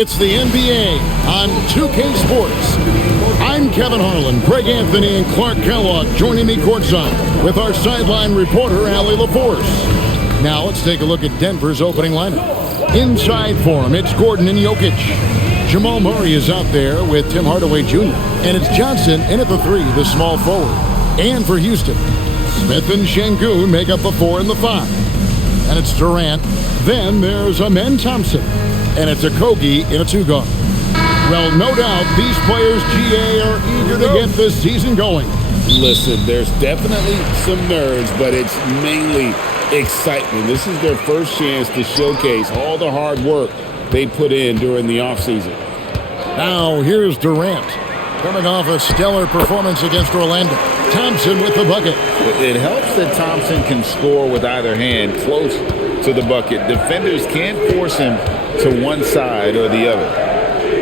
It's the NBA on 2K Sports. I'm Kevin Harlan, Greg Anthony, and Clark Kellogg joining me courtside with our sideline reporter, Allie LaForce. Now let's take a look at Denver's opening lineup. Inside for him, it's Gordon and Jokic. Jamal Murray is out there with Tim Hardaway Jr. And it's Johnson in at the 3, the small forward. And for Houston, Smith and Şengün make up the 4 and the 5. And it's Durant. Then there's Amen Thompson. And it's Okogie in a 2-guard. Well, no doubt these players, GA, are eager to get this season going. Listen, there's definitely some nerves, but it's mainly excitement. This is their first chance to showcase all the hard work they put in during the offseason. Now, here's Durant, coming off a stellar performance against Orlando. Thompson with the bucket. It helps that Thompson can score with either hand close to the bucket. Defenders can't force him to one side or the other.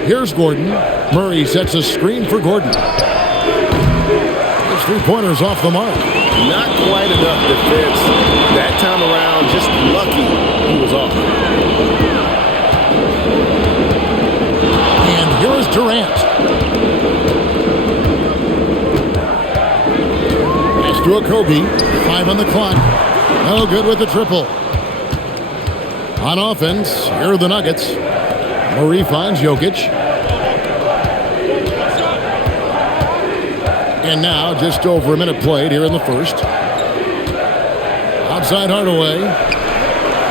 Here's Gordon. Murray sets a screen for Gordon. His three-pointer's off the mark. Not quite enough defense. That time around, just lucky he was off. And here is Durant. Pass to Okogie. 5 on the clock. No good with the triple. On offense, here are the Nuggets. Murray finds Jokic. And now just over a minute played here in the first. Outside Hardaway.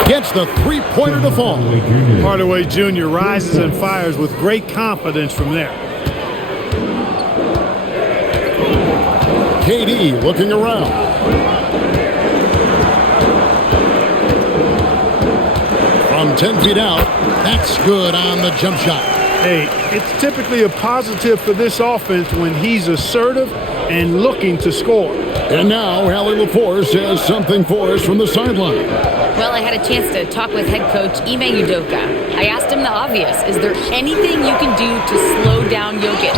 Gets the three-pointer to fall. Hardaway Jr. rises and fires with great confidence from there. KD looking around. From 10 feet out, that's good on the jump shot. Hey, it's typically a positive for this offense when he's assertive and looking to score. And now, Allie LaForce has something for us from the sideline. Well, I had a chance to talk with head coach Ime Udoka. I asked him the obvious. Is there anything you can do to slow down Jokic?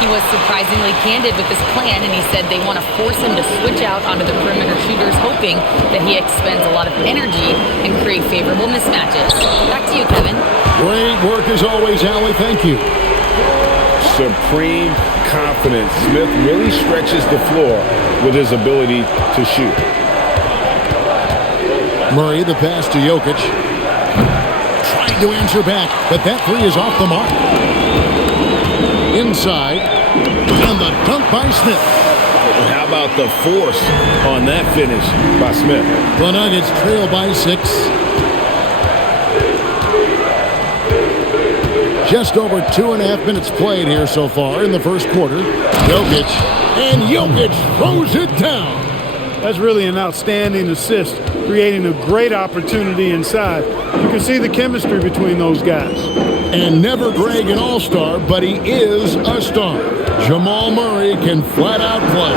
He was surprisingly candid with his plan, and he said they want to force him to switch out onto the perimeter shooters, hoping that he expends a lot of energy and create favorable mismatches. Back to you, Kevin. Great work as always, Allie. Thank you. Supreme confidence. Smith really stretches the floor with his ability to shoot. Murray, the pass to Jokic. Trying to answer back, but that 3 is off the mark. Inside, and the dunk by Smith. How about the force on that finish by Smith? The Nuggets trail by 6. Just over 2.5 minutes played here so far in the first quarter. Jokic, and Jokic throws it down. That's really an outstanding assist, creating a great opportunity inside. You can see the chemistry between those guys. And never Greg an all-star, but he is a star. Jamal Murray can flat out play.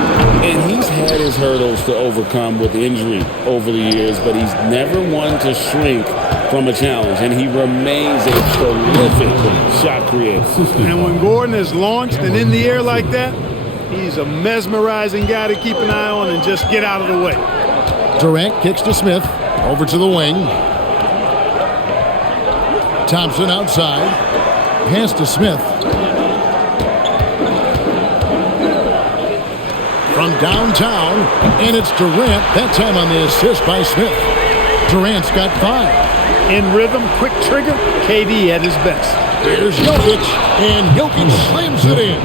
And he's had his hurdles to overcome with injury over the years, but he's never one to shrink from a challenge, and he remains a prolific shot creator. And when Gordon is launched and in the air like that, he's a mesmerizing guy to keep an eye on and just get out of the way. Durant kicks to Smith, over to the wing. Thompson outside. Pass to Smith. From downtown, and it's Durant, that time on the assist by Smith. Durant's got 5. In rhythm, quick trigger, KD at his best. Here's Jokic, and Jokic slams it in.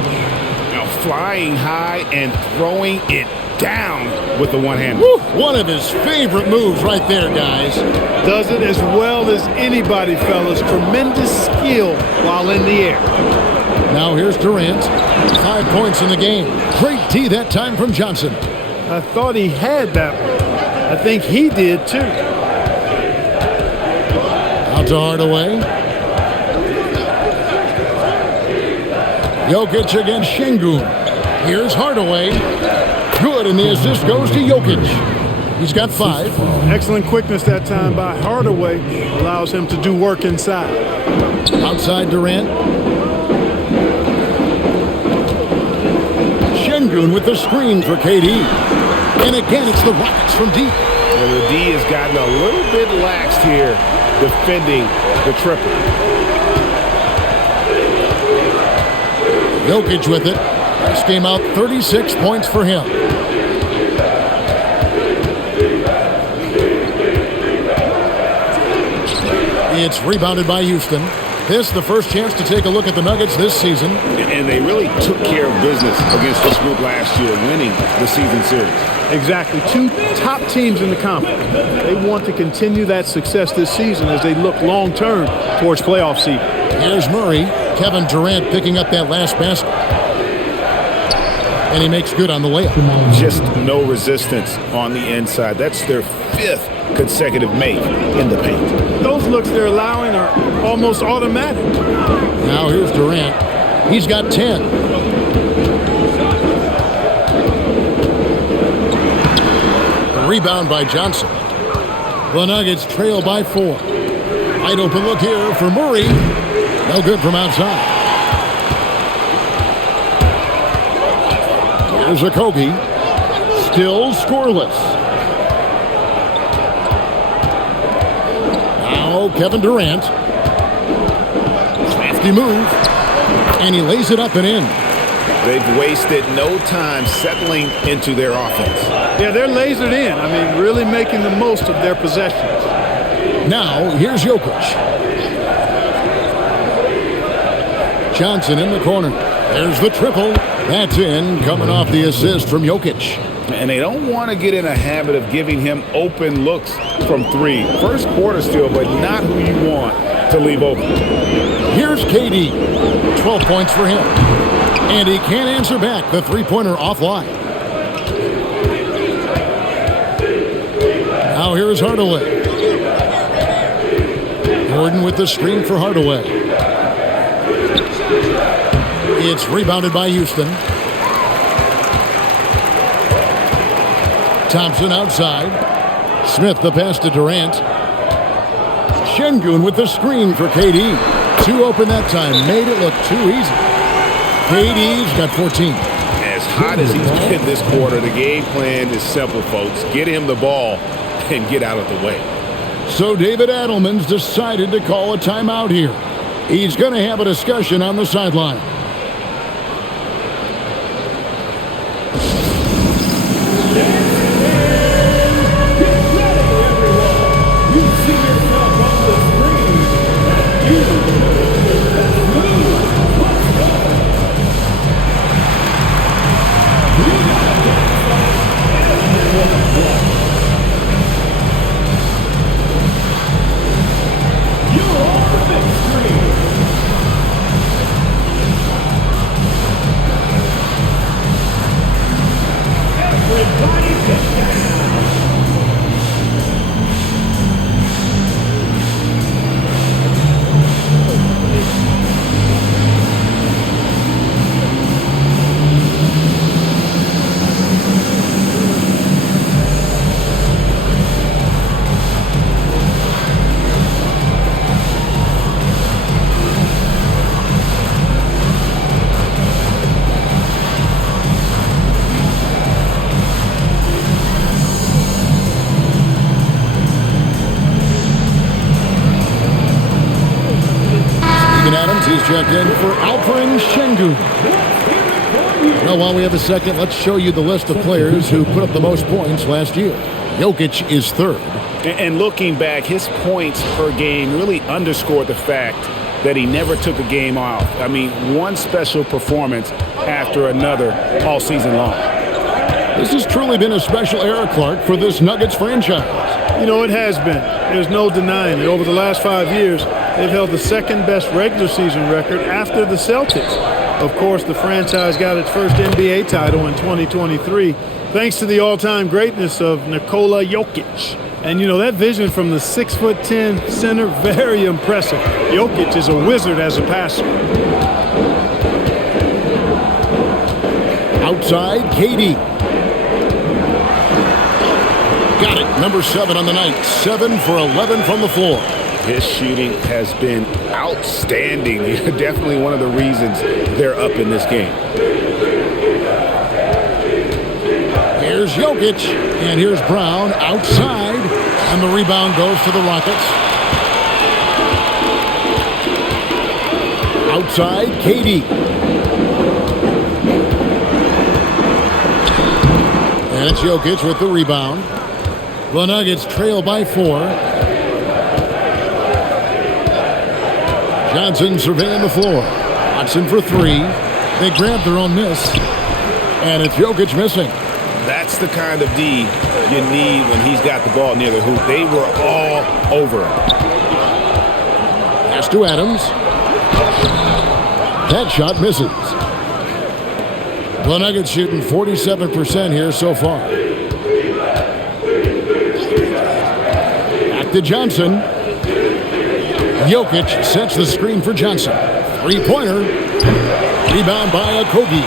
Now flying high and throwing it down with the one-hand. One of his favorite moves right there, guys. Does it as well as anybody, fellas. Tremendous skill while in the air. Now here's Durant. 5 points in the game. Great D that time from Johnson. I thought he had that one. I think he did too. Out to Hardaway. Jokic against Şengün. Here's Hardaway. Good, and the assist goes to Jokic. He's got 5. Excellent quickness that time by Hardaway. Allows him to do work inside. Outside Durant. Şengün with the screen for KD. And again, it's the Rockets from deep. And the D has gotten a little bit laxed here defending the triple. Jokic with it. This game out 36 points for him. It's rebounded by Houston. This the first chance to take a look at the Nuggets this season. And they really took care of business against this group last year, winning the season series. Exactly. Two top teams in the conference. They want to continue that success this season as they look long-term towards playoff seed. Here's Murray. Kevin Durant picking up that last basket. And he makes good on the layup. Just no resistance on the inside. That's their 5th consecutive make in the paint. Those looks they're allowing are almost automatic. Now here's Durant. He's got 10. A rebound by Johnson. The Nuggets trail by 4. Wide open look here for Murray. No good from outside. Here's Okogie. Still scoreless. Now Kevin Durant. Crafty move. And he lays it up and in. They've wasted no time settling into their offense. Yeah, they're lasered in. I mean, really making the most of their possessions. Now, here's Jokic. Johnson in the corner. There's the triple. That's in, coming off the assist from Jokic. And they don't want to get in a habit of giving him open looks from 3. First quarter still, but not who you want to leave open. Here's KD. 12 points for him. And he can't answer back the three-pointer offline. Now here's Hardaway. Gordon with the screen for Hardaway. It's rebounded by Houston. Thompson outside. Smith the pass to Durant. Şengün with the screen for KD. 2 open that time. Made it look too easy. KD's got 14. As hot as he's been this quarter, the game plan is simple, folks. Get him the ball and get out of the way. So David Adelman's decided to call a timeout here. He's going to have a discussion on the sideline. He's checked in for Alperen Şengün. Well, while we have a second, let's show you the list of players who put up the most points last year. Jokic is 3rd. And looking back, his points per game really underscored the fact that he never took a game off. I mean, one special performance after another all season long. This has truly been a special era, Clark, for this Nuggets franchise. You know, it has been. There's no denying it. Over the last 5 years, they've held the second-best regular season record after the Celtics. Of course, the franchise got its first NBA title in 2023, thanks to the all-time greatness of Nikola Jokic. And, you know, that vision from the 6'10" center, very impressive. Jokic is a wizard as a passer. Outside, KD. Got it. Number 7 on the night. 7 for 11 from the floor. His shooting has been outstanding. Definitely one of the reasons they're up in this game. Here's Jokic, and here's Brown outside, and the rebound goes to the Rockets. Outside, KD. And it's Jokic with the rebound. The Nuggets trail by 4. Johnson surveying the floor. Watson for 3. They grab their own miss. And it's Jokic missing. That's the kind of D you need when he's got the ball near the hoop. They were all over him. Pass to Adams. That shot misses. The Nuggets shooting 47% here so far. Back to Johnson. Jokic sets the screen for Johnson. Three-pointer. Rebound by Okogie.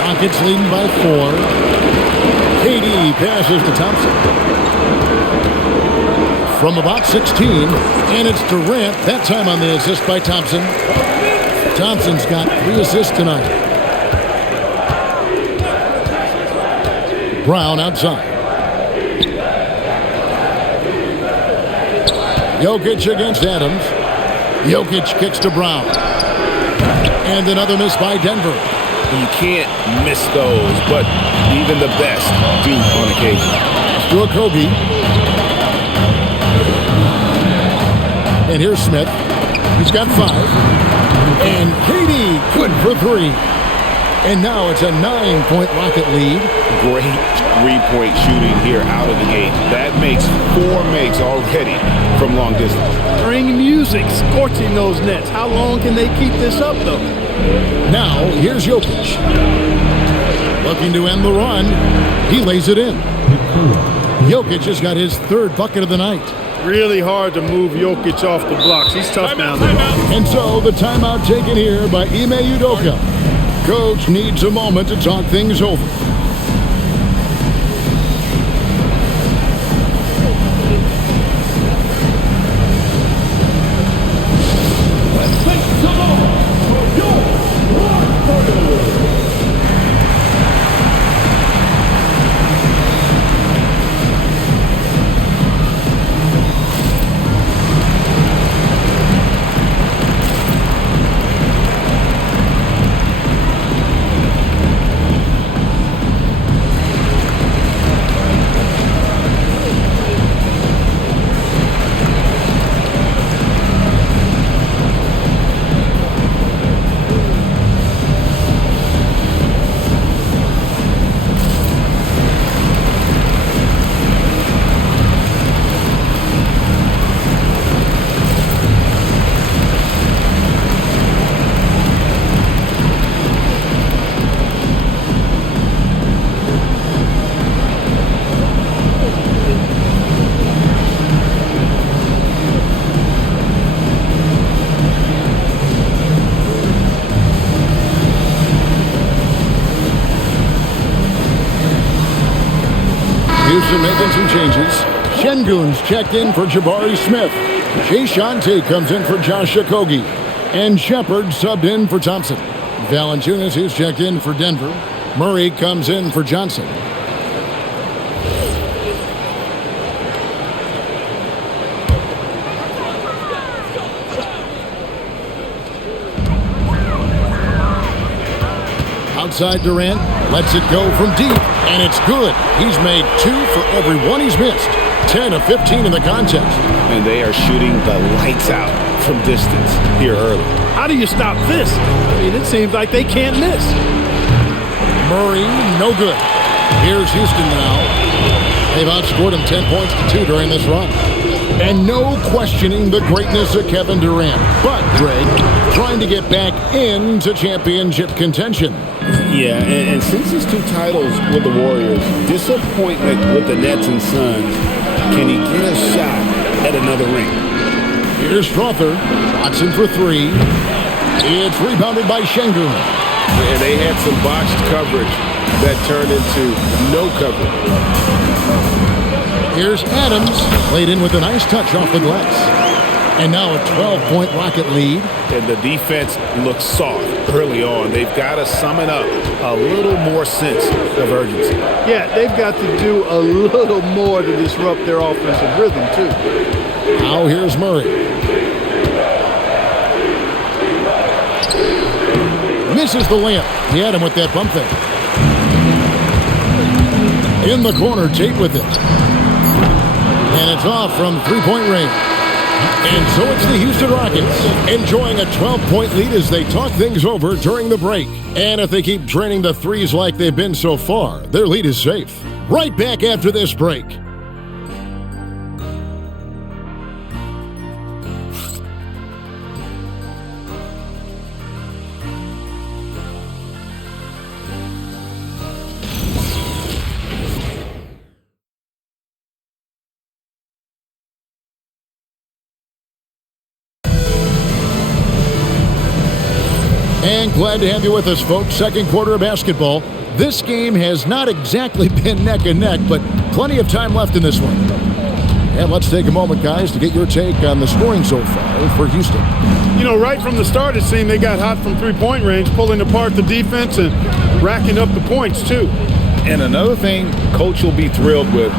Rockets leading by 4. KD passes to Thompson. From about 16, and it's Durant, that time on the assist by Thompson. Thompson's got 3 assists tonight. Brown outside. Jokic against Adams. Jokic kicks to Brown. And another miss by Denver. You can't miss those, but even the best do on occasion. To Okogie. And here's Smith. He's got 5. And KD good for 3. And now it's a 9-point Rocket lead. Great three-point shooting here out of the gate. That makes 4 makes already from long distance. Bring music, scorching those nets. How long can they keep this up, though? Now, here's Jokic. Looking to end the run. He lays it in. Jokic has got his 3rd bucket of the night. Really hard to move Jokic off the blocks. He's tough down there. And so the timeout taken here by Ime Udoka. Coach needs a moment to talk things over. Houston making some changes. Şengün's checked in for Jabari Smith. Jay Shante comes in for Josh Okogie. And Shepard subbed in for Thompson. Valanciunas, who's checked in for Denver. Murray comes in for Johnson. Outside Durant, lets it go from deep, and it's good. He's made 2 for every 1 he's missed. 10 of 15 in the contest. And they are shooting the lights out from distance here early. How do you stop this? I mean, it seems like they can't miss. Murray, no good. Here's Houston now. They've outscored him 10 points to 2 during this run. And no questioning the greatness of Kevin Durant. But, Greg, trying to get back into championship contention. Yeah, and since his 2 titles with the Warriors, disappointment with the Nets and Suns, can he get a shot at another ring? Here's Strother. Watson for 3. It's rebounded by Şengün. And they had some botched coverage that turned into no coverage. Here's Adams, laid in with a nice touch off the glass. And now a 12-point Rocket lead. And the defense looks soft early on. They've got to summon up a little more sense of urgency. Yeah, they've got to do a little more to disrupt their offensive rhythm, too. Now here's Murray. Misses the layup. He had him with that bump fake. In the corner, Tate with it. And it's off from three-point range. And so it's the Houston Rockets enjoying a 12-point lead as they talk things over during the break. And if they keep draining the threes like they've been so far, their lead is safe. Right back after this break. And glad to have you with us, folks. Second quarter of basketball. This game has not exactly been neck and neck, but plenty of time left in this one. And let's take a moment, guys, to get your take on the scoring so far for Houston. You know, right from the start, it seemed they got hot from three-point range, pulling apart the defense and racking up the points, too. And another thing, Coach will be thrilled with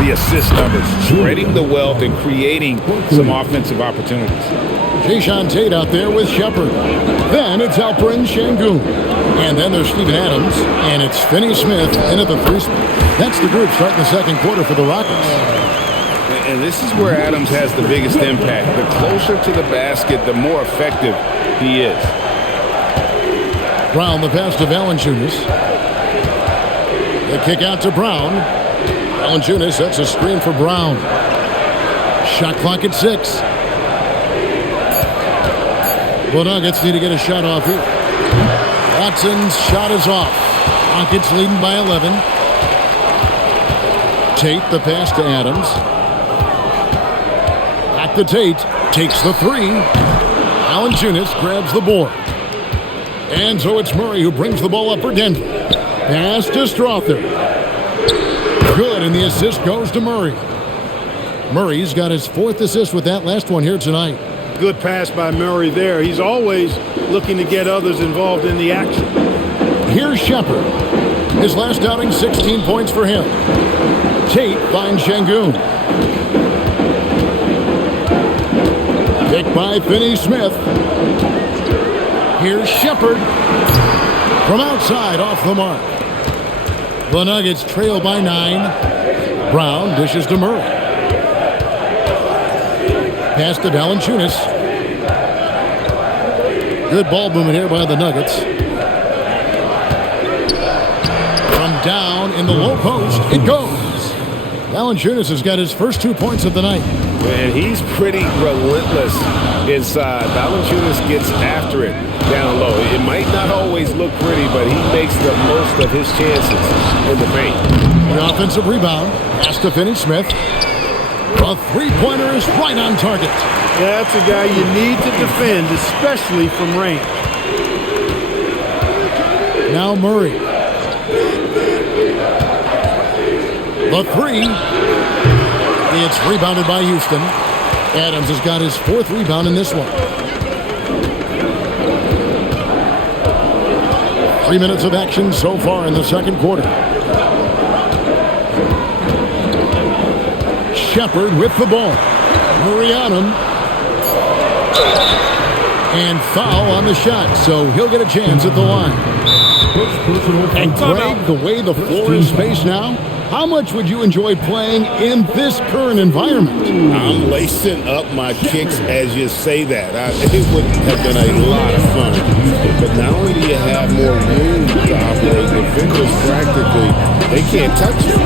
the assist numbers, spreading the wealth and creating some offensive opportunities. Jae'Sean Tate out there with Shepard. Then it's Alperen Sengun. And then there's Steven Adams. And it's Finney Smith in at the three spot. That's the group starting the second quarter for the Rockets. And this is where Adams has the biggest impact. The closer to the basket, the more effective he is. Brown, the pass to Valanciunas. The kick out to Brown. Valanciunas sets a screen for Brown. Shot clock at 6. The Nuggets need to get a shot off here. Watson's shot is off. Rockets leading by 11. Tate, the pass to Adams. Back to Tate. Takes the three. Valanciunas grabs the board. And so it's Murray who brings the ball up for Denver. Pass to Strother. Good, and the assist goes to Murray. Murray's got his 4th assist with that last one here tonight. Good pass by Murray there. He's always looking to get others involved in the action. Here's Shepard. His last outing, 16 points for him. Tate finds Sengun. Picked by Finney Smith. Here's Shepard. From outside, off the mark. The Nuggets trail by 9. Brown dishes to Murray. Pass to Valanciunas. Good ball movement here by the Nuggets. From down in the low post, it goes. Valanciunas has got his first 2 points of the night. And he's pretty relentless inside. Valanciunas gets after it down low. It might not always look pretty, but he makes the most of his chances in the paint. The offensive rebound. Pass to Finney Smith. A three-pointer is right on target. That's a guy you need to defend, especially from range. Now Murray. The three. It's rebounded by Houston. Adams has got his 4th rebound in this one. 3 minutes of action so far in the second quarter. Shepard with the ball. Murray on him. And foul on the shot, so he'll get a chance at the line. And Greg, the way the floor is spaced now, how much would you enjoy playing in this current environment? I'm lacing up my kicks as you say that. It would have been a lot of fun. But not only do you have more room to operate, the defenders practically, they can't touch you.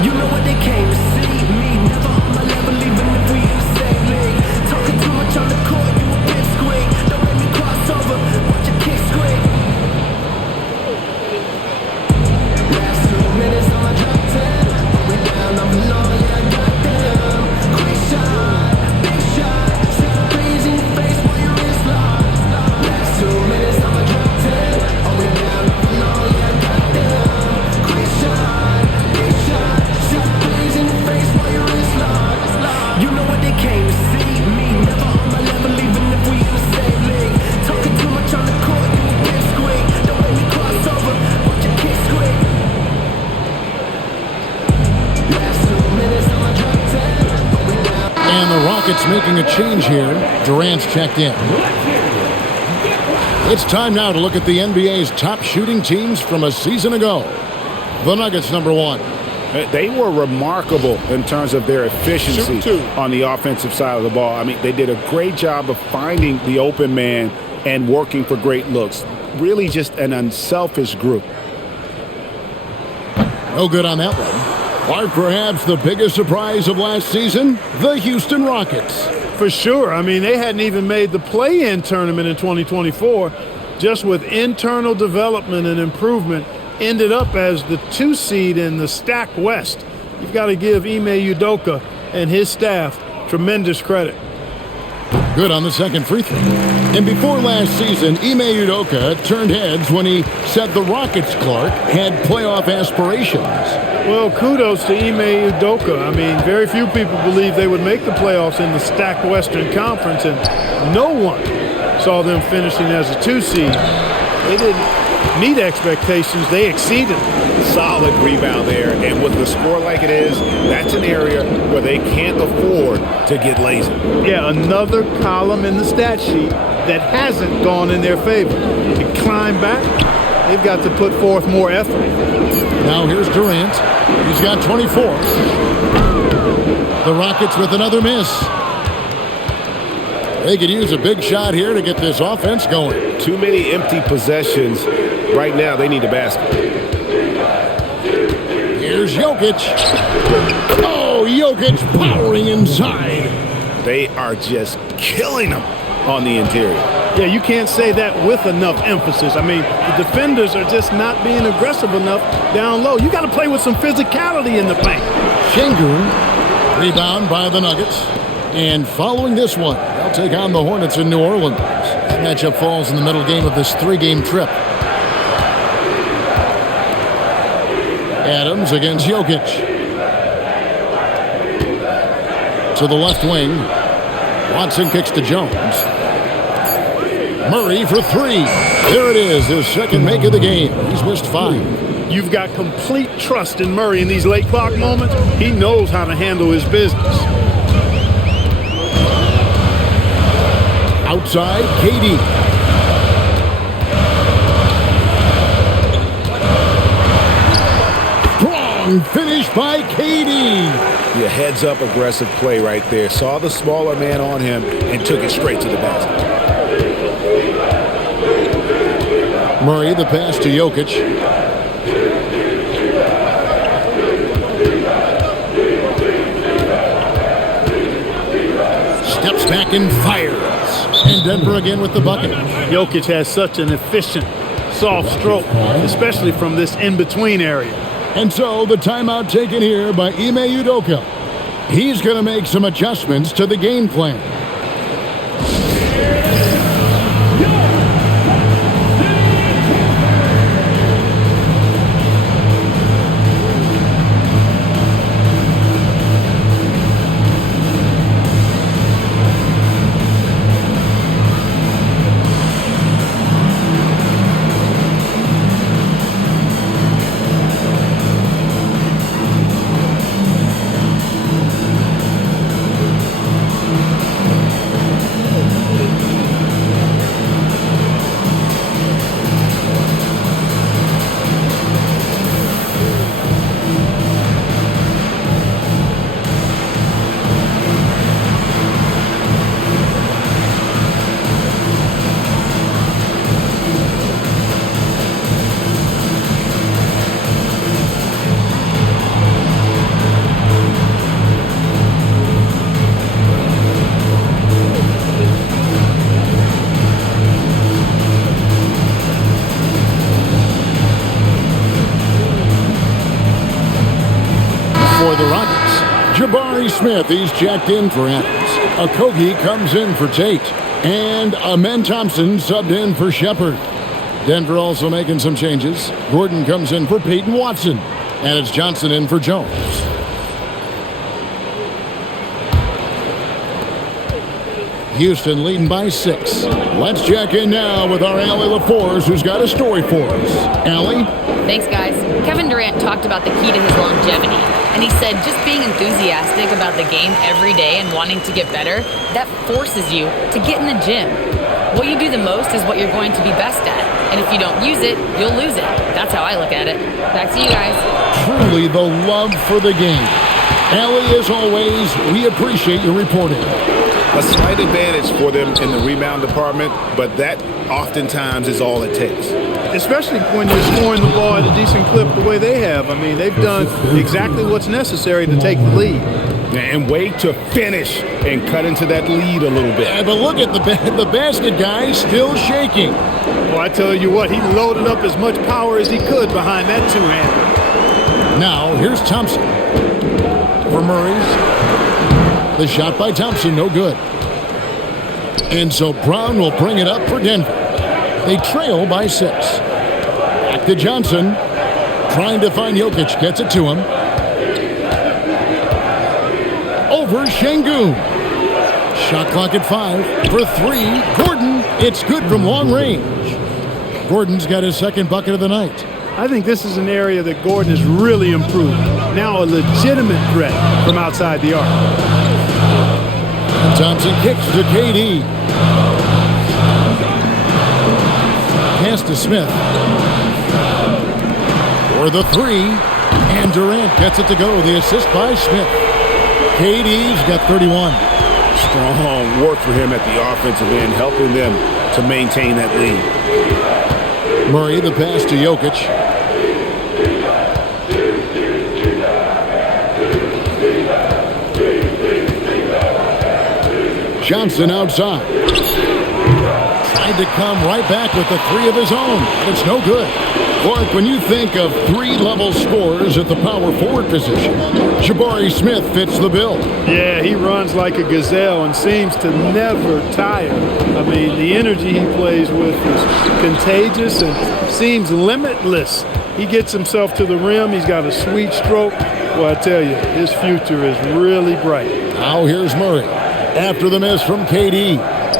You know what they came to see me, never on my level, even if we in the same league. Talking too much on the court, you a bit squeak. Don't make me cross over, watch your kick squeak. Last 2 minutes on my top 10, we down on the law, yeah, I got that. Rockets making a change here. Durant's checked in. It's time now to look at the NBA's top shooting teams from a season ago. The Nuggets, number 1. They were remarkable in terms of their efficiency on the offensive side of the ball. I mean, they did a great job of finding the open man and working for great looks. Really just an unselfish group. No good on that one. Or perhaps the biggest surprise of last season, the Houston Rockets. For sure. I mean, they hadn't even made the play-in tournament in 2024. Just with internal development and improvement, ended up as the 2 seed in the stacked West. You've got to give Ime Udoka and his staff tremendous credit. Good on the second free throw. And before last season, Ime Udoka turned heads when he said the Rockets, Clark, had playoff aspirations. Well, kudos to Ime Udoka. I mean, very few people believe they would make the playoffs in the stacked Western Conference, and no one saw them finishing as a 2 seed. They didn't meet expectations. They exceeded. Solid rebound there, and with the score like it is, that's an area where they can't afford to get lazy. Yeah, another column in the stat sheet that hasn't gone in their favor. To climb back, they've got to put forth more effort. Now here's Durant. He's got 24. The Rockets with another miss. They could use a big shot here to get this offense going. Too many empty possessions. Right now, they need a basket. Here's Jokic. Oh, Jokic powering inside. They are just killing them on the interior. Yeah, you can't say that with enough emphasis. I mean, the defenders are just not being aggressive enough down low. You got to play with some physicality in the paint. Şengün, rebound by the Nuggets. And following this one, they'll take on the Hornets in New Orleans. That matchup falls in the middle game of this 3-game trip. Adams against Jokic. To the left wing. Watson kicks to Jones. Murray for 3. There it is, his second make of the game. He's missed 5. You've got complete trust in Murray in these late clock moments. He knows how to handle his business. Outside, KD. Strong finish by KD. Yeah, heads-up aggressive play right there. Saw the smaller man on him and took it straight to the basket. Murray, the pass to Jokic. Steps back and fires. And Denver again with the bucket. Jokic has such an efficient, soft stroke, especially from this in-between area. And so the timeout taken here by Ime Udoka. He's going to make some adjustments to the game plan. For the Rockets, Jabari Smith, he's checked in for Adams. Okogie comes in for Tate. And Amen Thompson subbed in for Shepherd. Denver also making some changes. Gordon comes in for Peyton Watson. And it's Johnson in for Jones. Houston leading by 6. Let's check in now with our Allie LaForce, who's got a story for us. Allie? Thanks, guys. Kevin Durant talked about the key to his longevity, and he said just being enthusiastic about the game every day and wanting to get better, that forces you to get in the gym. What you do the most is what you're going to be best at, and if you don't use it, you'll lose it. That's how I look at it. Back to you guys. Truly the love for the game. Allie, as always, we appreciate your reporting. A slight advantage for them in the rebound department, but that oftentimes is all it takes. Especially when you're scoring the ball at a decent clip the way they have. I mean, they've done exactly what's necessary to take the lead. And wait to finish and cut into that lead a little bit. Yeah, but look at the basket guy still shaking. Well, I tell you what, he loaded up as much power as he could behind that two-hander. Now, here's Thompson. For Murray's. The shot by Thompson, no good. And so Brown will bring it up for Denver. They trail by 6. Back to Johnson. Trying to find Jokic. Gets it to him. Over Şengün. Shot clock at 5 for 3. Gordon, it's good from long range. Gordon's got his second bucket of the night. I think this is an area that Gordon has really improved. Now a legitimate threat from outside the arc. Thompson kicks to KD. Pass to Smith. For the 3. And Durant gets it to go. The assist by Smith. KD's got 31. Strong work for him at the offensive end, helping them to maintain that lead. Murray, the pass to Jokic. Johnson outside. Tried to come right back with the 3 of his own. It's no good. Clark, when you think of 3-level scorers at the power forward position, Jabari Smith fits the bill. Yeah, he runs like a gazelle and seems to never tire. I mean, the energy he plays with is contagious and seems limitless. He gets himself to the rim. He's got a sweet stroke. Well, I tell you, his future is really bright. Now here's Murray. After the miss from KD.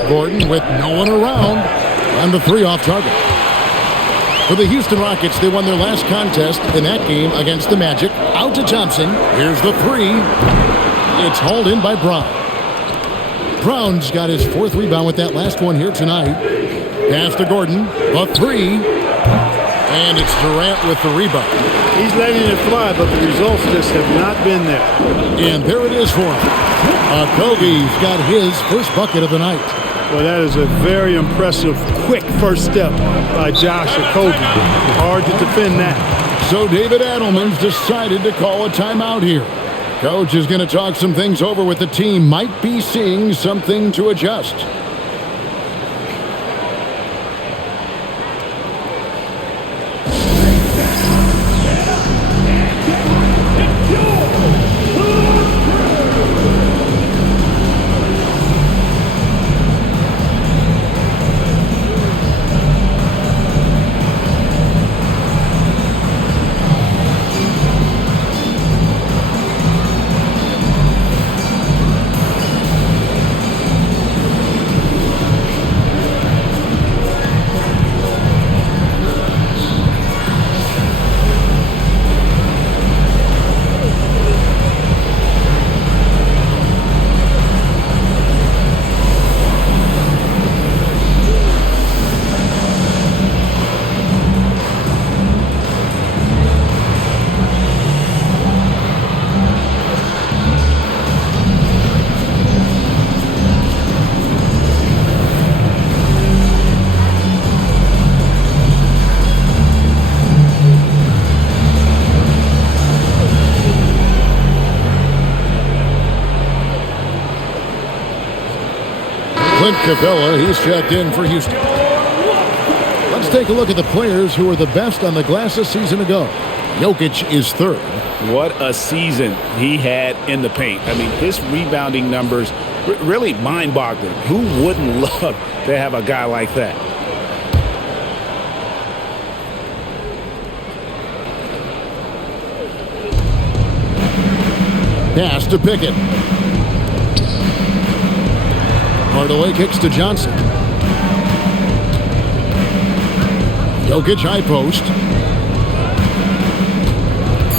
Gordon with no one around. And the 3 off target. For the Houston Rockets, they won their last contest in that game against the Magic. Out to Thompson. Here's the 3. It's hauled in by Brown. Brown's got his 4th rebound with that last one here tonight. Pass to Gordon. The 3. And it's Durant with the rebound. He's letting it fly, but the results just have not been there. And there it is for him. Kobe's got his first bucket of the night. Well, that is a very impressive, quick first step by Josh Okogie. Hard to defend that. So David Adelman's decided to call a timeout here. Coach is going to talk some things over with the team. Might be seeing something to adjust. Clint Capella, he's checked in for Houston. Let's take a look at the players who were the best on the glass a season ago. Jokic is 3rd. What a season he had in the paint. I mean, his rebounding numbers really mind-boggling. Who wouldn't love to have a guy like that? Pass to Pickett. Hardaway kicks to Johnson. Jokic high post.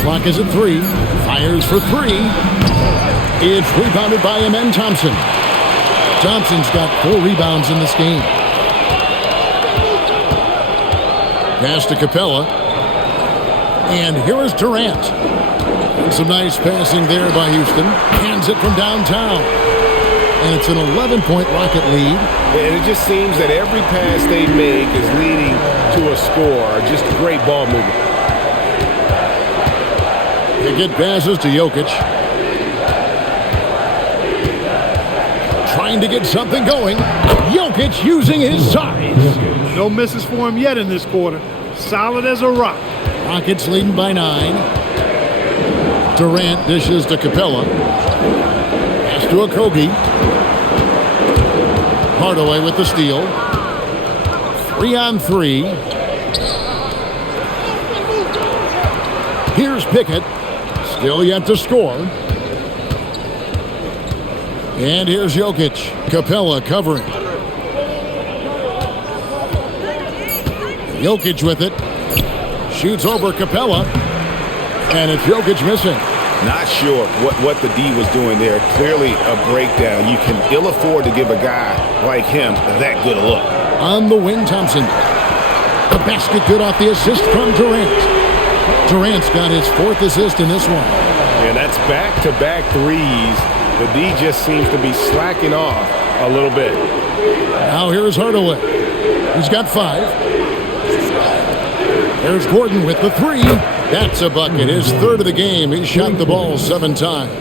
Clock is at 3. Fires for 3. It's rebounded by Amen Thompson. Thompson's got 4 rebounds in this game. Pass to Capella. And here is Durant. And some nice passing there by Houston. Hands it from downtown. And it's an 11-point Rocket lead. And it just seems that every pass they make is leading to a score. Just great ball movement. They get passes to Jokic. Trying to get something going. Jokic using his size. No misses for him yet in this quarter. Solid as a rock. Rockets leading by 9. Durant dishes to Capella. Pass to Okogie. Hardaway with the steal. 3-on-3. Here's Pickett. Still yet to score. And here's Jokic. Capella covering. Jokic with it. Shoots over Capella. And it's Jokic missing. Not sure what the D was doing there. Clearly a breakdown. You can ill afford to give a guy like him that good a look. On the wing, Thompson. The basket good off the assist from Durant. Durant's got his 4th assist in this one. And that's back-to-back threes. The D just seems to be slacking off a little bit. Now here's Hardaway. He's got 5. There's Gordon with the 3. That's a bucket. His 3rd of the game. He shot the ball 7 times.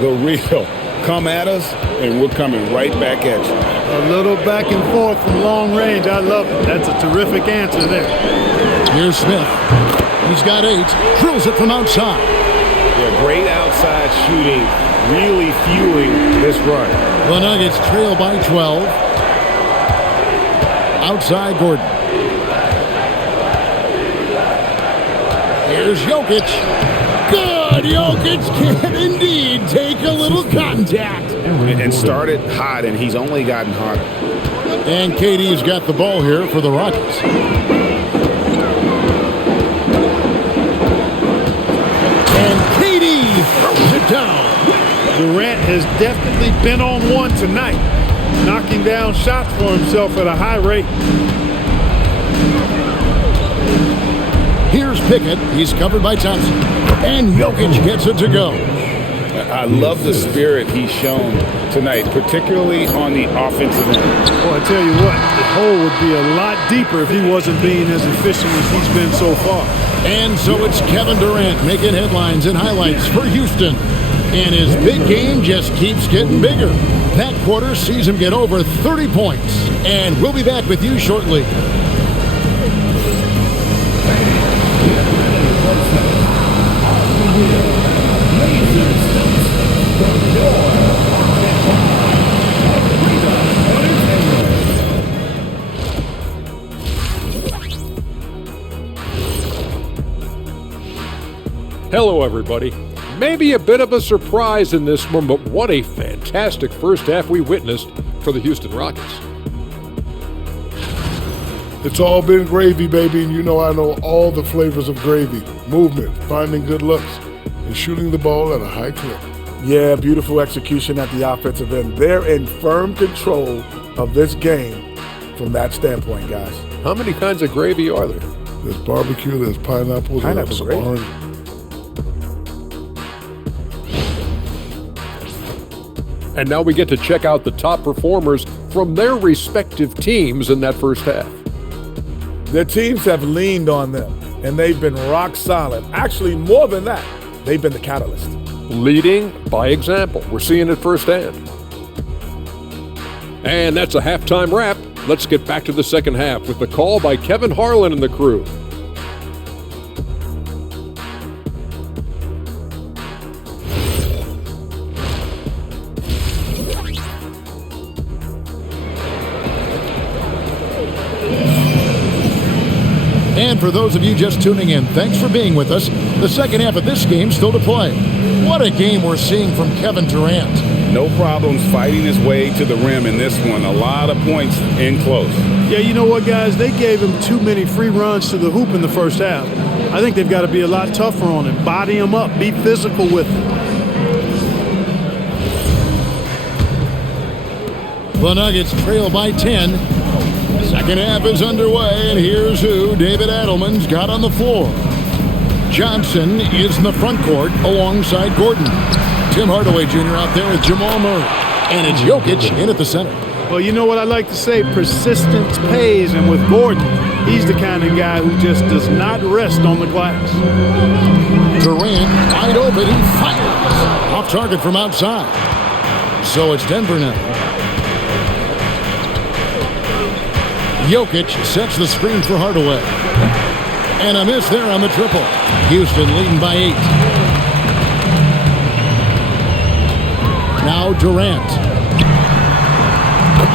The real. Come at us, and we're coming right back at you. A little back and forth from long range. I love it. That's a terrific answer there. Here's Smith. He's got 8. Drills it from outside. Yeah, great outside shooting. Really fueling this run. The Nuggets trail by 12. Outside Gordon. Here's Jokic. Good. Jokic can indeed take a little contact. And started hot, and he's only gotten hotter. And KD's got the ball here for the Rockets. And KD throws it down. Durant has definitely been on one tonight, knocking down shots for himself at a high rate. Here's Pickett. He's covered by Thompson. And Jokic gets it to go. I love the spirit he's shown tonight, particularly on the offensive end. Well, I tell you what, the hole would be a lot deeper if he wasn't being as efficient as he's been so far. And so it's Kevin Durant making headlines and highlights for Houston. And his big game just keeps getting bigger. That quarter sees him get over 30 points. And we'll be back with you shortly. Hello, everybody. Maybe a bit of a surprise in this one, but what a fantastic first half we witnessed for the Houston Rockets. It's all been gravy, baby, and you know I know all the flavors of gravy. Movement, finding good looks, and shooting the ball at a high clip. Yeah, beautiful execution at the offensive end. They're in firm control of this game from that standpoint, guys. How many kinds of gravy are there? There's barbecue, there's pineapple, there's some gravy. orange. And now we get to check out the top performers from their respective teams in that first half. Their teams have leaned on them, and they've been rock solid. Actually, more than that, they've been the catalyst. Leading by example. We're seeing it firsthand. And that's a halftime wrap. Let's get back to the second half with the call by Kevin Harlan and the crew. And for those of you just tuning in, thanks for being with us. The second half of this game still to play. What a game we're seeing from Kevin Durant. No problems fighting his way to the rim in this one. A lot of points in close. Yeah, you know what, guys? They gave him too many free runs to the hoop in the first half. I think they've got to be a lot tougher on him. Body him up. Be physical with him. The Nuggets trail by 10. Second half is underway, and here's who David Adelman's got on the floor. Johnson is in the front court alongside Gordon. Tim Hardaway Jr. out there with Jamal Murray. And it's Jokic in at the center. Well, you know what I like to say? Persistence pays, and with Gordon, he's the kind of guy who just does not rest on the glass. Durant wide open. He fires. Off target from outside. So it's Denver now. Jokic sets the screen for Hardaway. And a miss there on the triple. Houston leading by 8. Now Durant.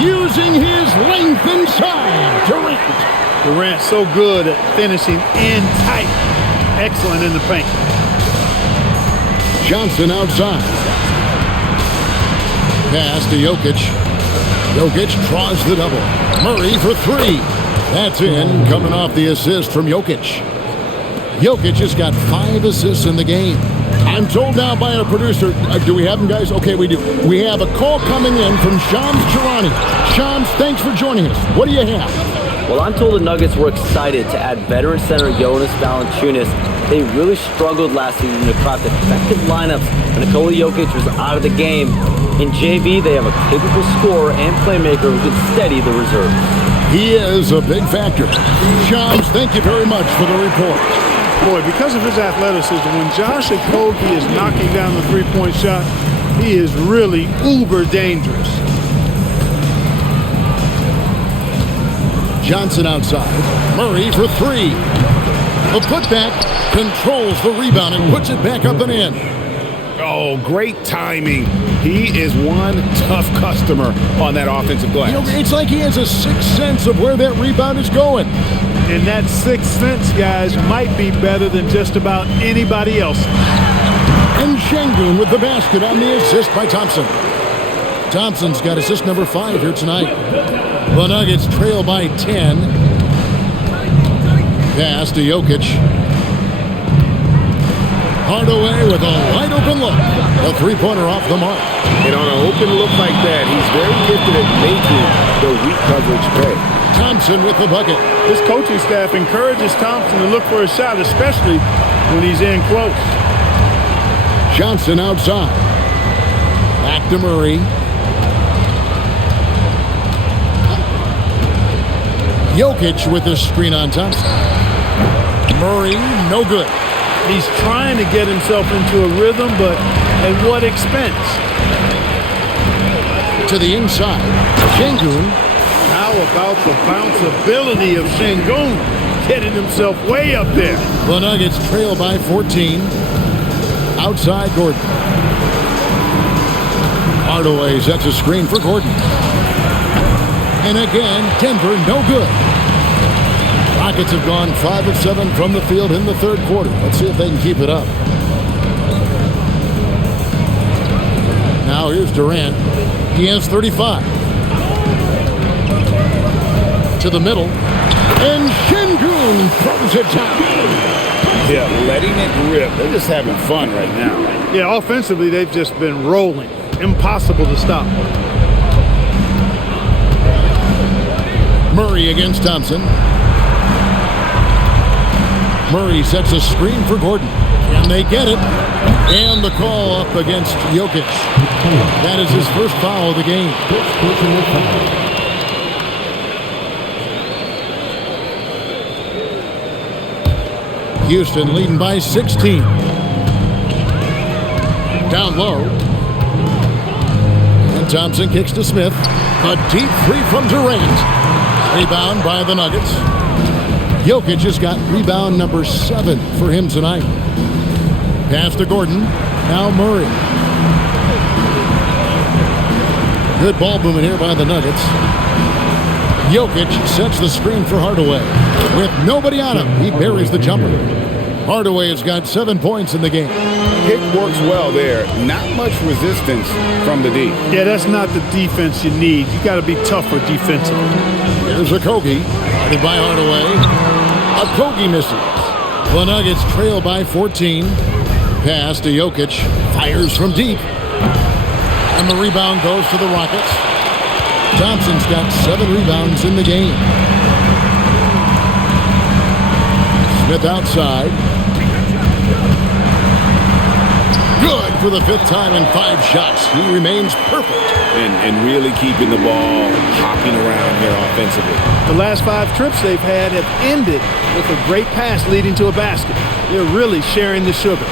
Using his length inside. Durant so good at finishing in tight. Excellent in the paint. Johnson outside. Pass to Jokic. Jokic draws the double. Murray for 3. That's in, coming off the assist from Jokic. Jokic has got 5 assists in the game. I'm told now by our producer, do we have them, guys? Okay, we do. We have a call coming in from Shams Charania. Shams, thanks for joining us. What do you have? Well, I'm told the Nuggets were excited to add veteran center Jonas Valanciunas. They really struggled last season to craft effective lineups when Nikola Jokic was out of the game. In JV, they have a capable scorer and playmaker who can steady the reserves. He is a big factor. Shams, thank you very much for the report. Boy, because of his athleticism, when Josh Okogie is knocking down the three-point shot, he is really uber dangerous. Johnson outside. Murray for 3. A putback, controls the rebound and puts it back up and in. Oh, great timing. He is one tough customer on that offensive glass. You know, it's like he has a sixth sense of where that rebound is going. And that sixth sense, guys, might be better than just about anybody else. And Şengün with the basket on the assist by Thompson. Thompson's got assist number 5 here tonight. The Nuggets trail by 10. Pass to Jokic. Hardaway with a wide open look. A three-pointer off the mark. And on an open look like that, he's very gifted at making the weak coverage pay. Thompson with the bucket. This coaching staff encourages Thompson to look for a shot, especially when he's in close. Johnson outside. Back to Murray. Jokic with the screen on Thompson. Murray, no good. He's trying to get himself into a rhythm, but at what expense? To the inside. Şengün. How about the bounceability of Şengün getting himself way up there? The Nuggets trail by 14. Outside Gordon. Hardaway sets a screen for Gordon. And again, Denver no good. Rockets have gone 5 of 7 from the field in the third quarter. Let's see if they can keep it up. Now here's Durant. He has 35. To the middle. And Şengün throws it down. Yeah, letting it rip. They're just having fun right now. Yeah, offensively, they've just been rolling. Impossible to stop. Murray against Thompson. Murray sets a screen for Gordon. And they get it. And the call up against Jokic. That is his first foul of the game. Houston leading by 16. Down low. And Thompson kicks to Smith. A deep 3 from Durant. Rebound by the Nuggets. Jokic has got rebound number 7 for him tonight. Pass to Gordon. Now Murray. Good ball movement here by the Nuggets. Jokic sets the screen for Hardaway. With nobody on him, he buries the jumper. Hardaway has got 7 points in the game. Pick works well there. Not much resistance from the D. Yeah, that's not the defense you need. You got to be tougher defensively. Here's Okogie. Guarded by Hardaway. Okogie misses. The Nuggets trail by 14. Pass to Jokic. Fires from deep. And the rebound goes to the Rockets. Thompson's got 7 rebounds in the game. Smith outside. Good for the 5th time in 5 shots. He remains perfect. And really keeping the ball hopping around here offensively. The last 5 trips they've had have ended with a great pass leading to a basket. They're really sharing the sugar.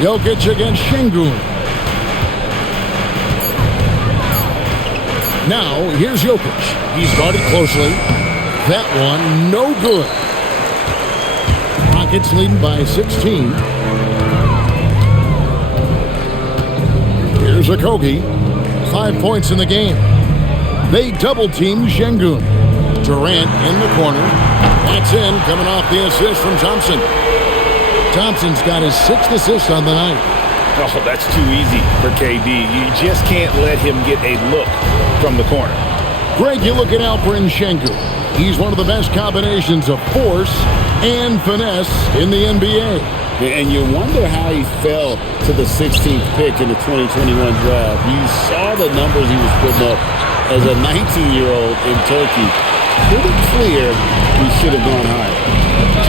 Jokic against Şengün. Now, here's Jokic. He's guarded closely. That one, no good. Rockets leading by 16. Here's Okogie. 5 points in the game. They double-team Şengün. Durant in the corner. That's in, coming off the assist from Thompson. Thompson's got his 6th assist on the night. Oh, that's too easy for KD. You just can't let him get a look from the corner. Greg, you look at Alperen Şengün. He's one of the best combinations of force and finesse in the NBA. And you wonder how he fell to the 16th pick in the 2021 draft. You saw the numbers he was putting up as a 19-year-old in Turkey. Pretty clear he should have gone higher.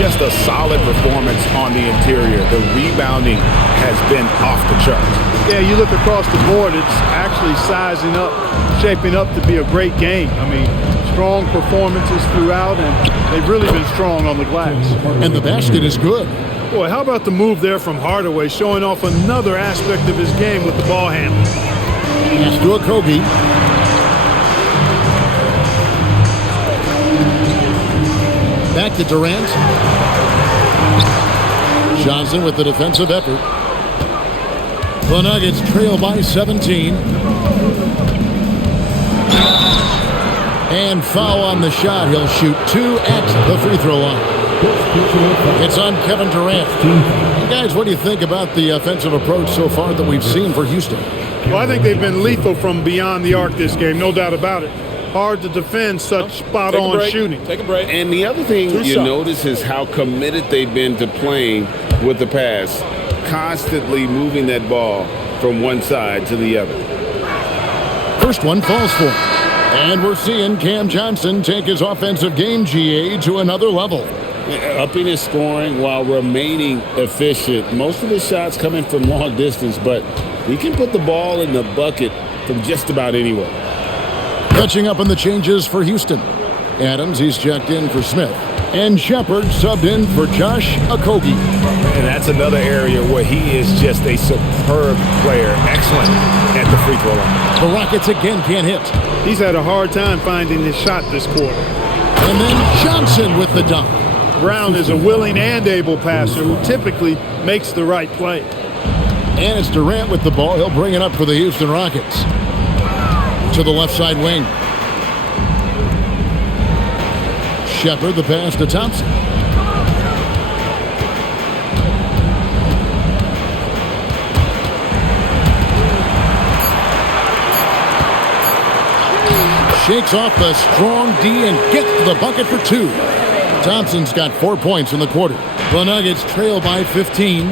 Just a solid performance on the interior. The rebounding has been off the charts. Yeah, you look across the board, it's actually sizing up, shaping up to be a great game. I mean, strong performances throughout, and they've really been strong on the glass. And the basket is good. Boy, how about the move there from Hardaway, showing off another aspect of his game with the ball handling. Pass to Okogie. Back to Durant. Johnson with the defensive effort. The Nuggets trail by 17. And foul on the shot. He'll shoot 2 at the free throw line. It's on Kevin Durant. Guys, what do you think about the offensive approach so far that we've seen for Houston? Well, I think they've been lethal from beyond the arc this game, no doubt about it. Hard to defend such spot-on shooting. Take a break. And the other thing you notice is how committed they've been to playing with the pass, constantly moving that ball from one side to the other. First one falls for him. And we're seeing Cam Johnson take his offensive game, GA, to another level. Upping his scoring while remaining efficient. Most of his shots coming from long distance, but he can put the ball in the bucket from just about anywhere. Catching up on the changes for Houston. Adams, he's checked in for Smith. And Shepard subbed in for Josh Okogie. And that's another area where he is just a superb player. Excellent at the free throw line. The Rockets again can't hit. He's had a hard time finding his shot this quarter. And then Johnson with the dunk. Brown is a willing and able passer who typically makes the right play. And it's Durant with the ball. He'll bring it up for the Houston Rockets. To the left side wing. Shepard, the pass to Thompson. Shakes off the strong D and gets to the bucket for 2. Thompson's got 4 points in the quarter. The Nuggets trail by 15.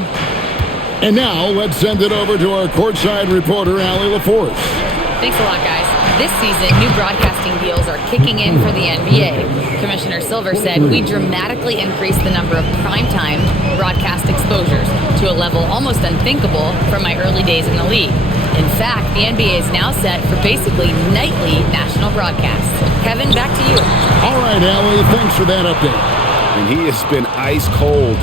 And now let's send it over to our courtside reporter, Allie LaForce. Thanks a lot, guys. This season, new broadcasting deals are kicking in for the NBA. Commissioner Silver said we dramatically increased the number of primetime broadcast exposures to a level almost unthinkable from my early days in the league. In fact, the NBA is now set for basically nightly national broadcasts. Kevin, back to you. All right, Allie, thanks for that update. And he has been ice cold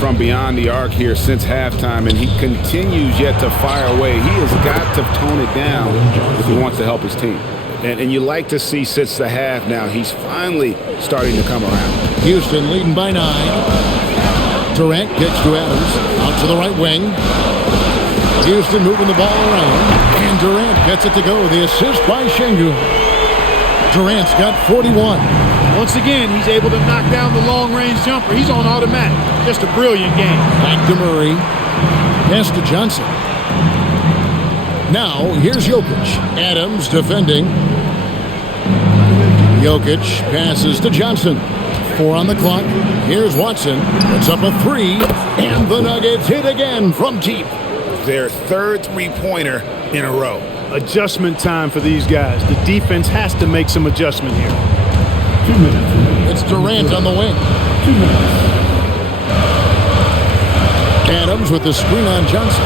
from beyond the arc here since halftime, and he continues yet to fire away. He has got to tone it down if he wants to help his team. And you like to see since the half now, he's finally starting to come around. Houston leading by 9. Durant gets to Adams, out to the right wing. Houston moving the ball around, and Durant gets it to go. The assist by Şengün. Durant's got 41. Once again, he's able to knock down the long-range jumper. He's on automatic. Just a brilliant game. Back to Murray. Pass to Johnson. Now, here's Jokic. Adams defending. Jokic passes to Johnson. 4 on the clock. Here's Watson. It's up a 3. And the Nuggets hit again from deep. Their third three-pointer in a row. Adjustment time for these guys. The defense has to make some adjustment here. 2 minutes. It's Durant on the wing. 2 minutes. Adams with the screen on Johnson.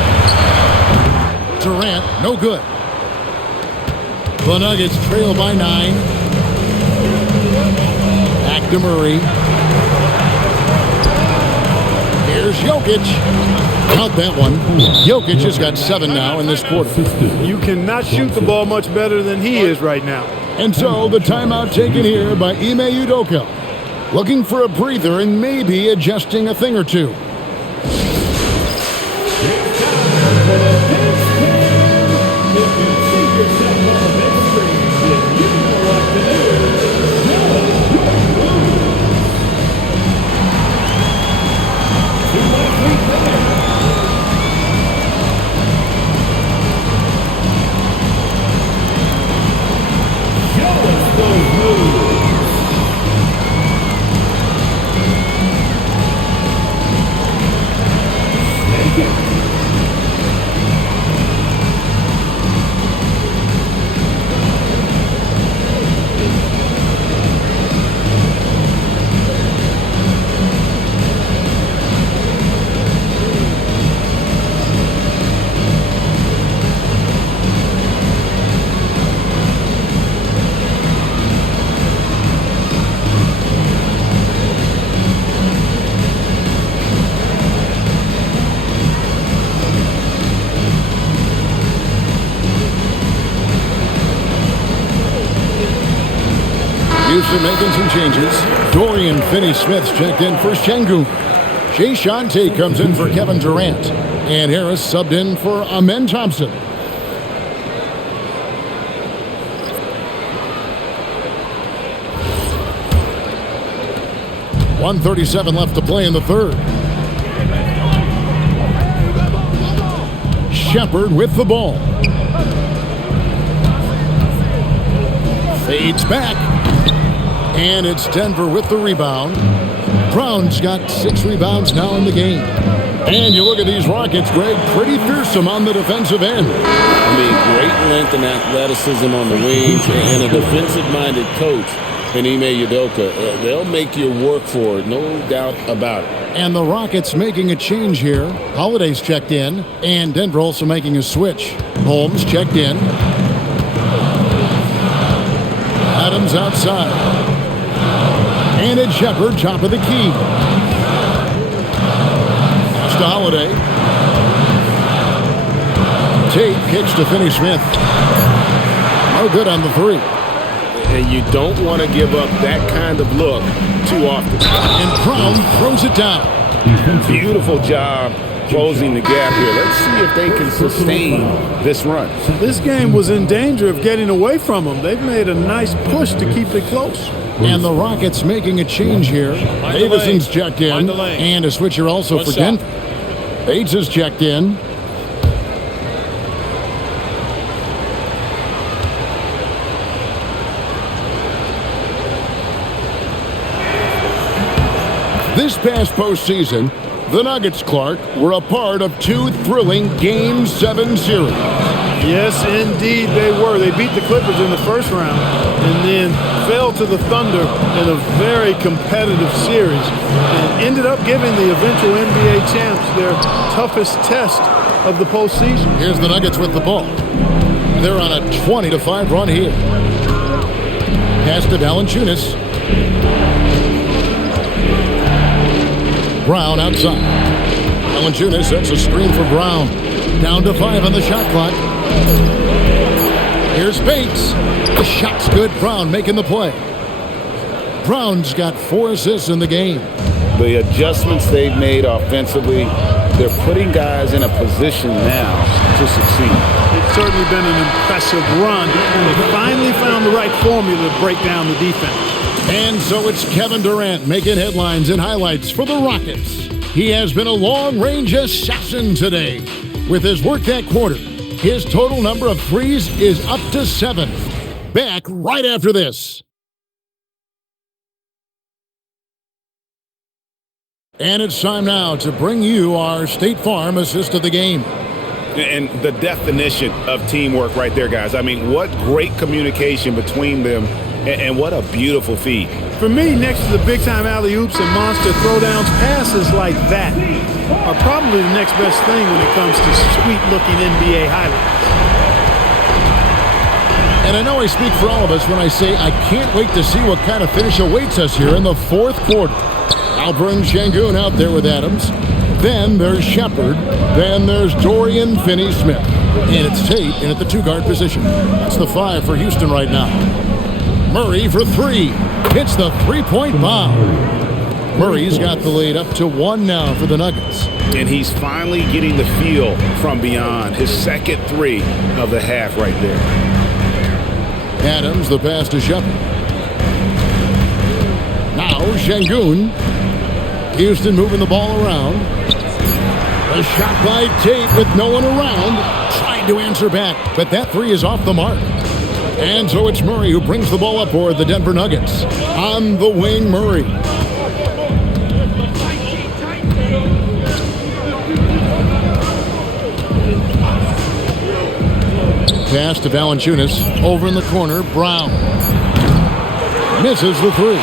Durant, no good. The Nuggets trail by 9. Back to Murray. Here's Jokic. Out that one. Jokic has got 7 now in this quarter. You cannot shoot the ball much better than he is right now. And so the timeout taken here by Ime Udoka. Looking for a breather and maybe adjusting a thing or two. Houston making some changes. Dorian Finney-Smith's checked in for Şengün. Jae'Sean Tate comes in for Kevin Durant. And Harris subbed in for Amen Thompson. .137 left to play in the third. Shepard with the ball. Fades back. And it's Denver with the rebound. Brown's got 6 rebounds now in the game. And you look at these Rockets, Greg, pretty fearsome on the defensive end. I mean, great length and athleticism on the wings and a defensive-minded coach in Ime Udoka. They'll make you work for it, no doubt about it. And the Rockets making a change here. Holiday's checked in, and Denver also making a switch. Holmes checked in. Adams outside. And it's Shepard, top of the key. Pass to Holiday. Tate kicks to Finney-Smith. No good on the 3. And you don't want to give up that kind of look too often. And Brown throws it down. Beautiful job closing the gap here. Let's see if they can sustain this run. This game was in danger of getting away from them. They've made a nice push to keep it close. And the Rockets making a change here. Davison's checked in. And a switcher also for Denver. Bates is checked in. This past postseason, the Nuggets, Clark, were a part of 2 thrilling Game 7 series. Yes, indeed they were. They beat the Clippers in the first round and then fell to the Thunder in a very competitive series and ended up giving the eventual NBA champs their toughest test of the postseason. Here's the Nuggets with the ball. They're on a 20-5 run here. Pass to Valanciunas. Brown outside. Valanciunas sets a screen for Brown. Down to 5 on the shot clock. Here's Bates. The shot's good. Brown making the play. Brown's got 4 assists in the game. The adjustments they've made offensively, they're putting guys in a position now to succeed. It's certainly been an impressive run. They finally found the right formula to break down the defense. And so it's Kevin Durant making headlines and highlights for the Rockets. He has been a long-range assassin today. With his work that quarter, his total number of threes is up to 7. Back right after this. And it's time now to bring you our State Farm assist of the game. And the definition of teamwork right there, guys. I mean, what great communication between them, and what a beautiful feed. For me, next to the big-time alley-oops and monster throwdowns, passes like that are probably the next best thing when it comes to sweet-looking NBA highlights. And I know I speak for all of us when I say I can't wait to see what kind of finish awaits us here in the fourth quarter. Alperen Sengun out there with Adams. Then there's Shepard. Then there's Dorian Finney-Smith. And it's Tate in at the two-guard position. That's the 5 for Houston right now. Murray for 3. Hits the three-point bomb. Murray's got the lead up to 1 now for the Nuggets. And he's finally getting the feel from beyond. His second 3 of the half right there. Adams, the pass to Shepard. Now Sengun. Houston moving the ball around. A shot by Tate with no one around. Tried to answer back, but that 3 is off the mark. And so it's Murray who brings the ball up for the Denver Nuggets. On the wing, Murray. Pass to Valanciunas. Over in the corner, Brown. Misses the 3.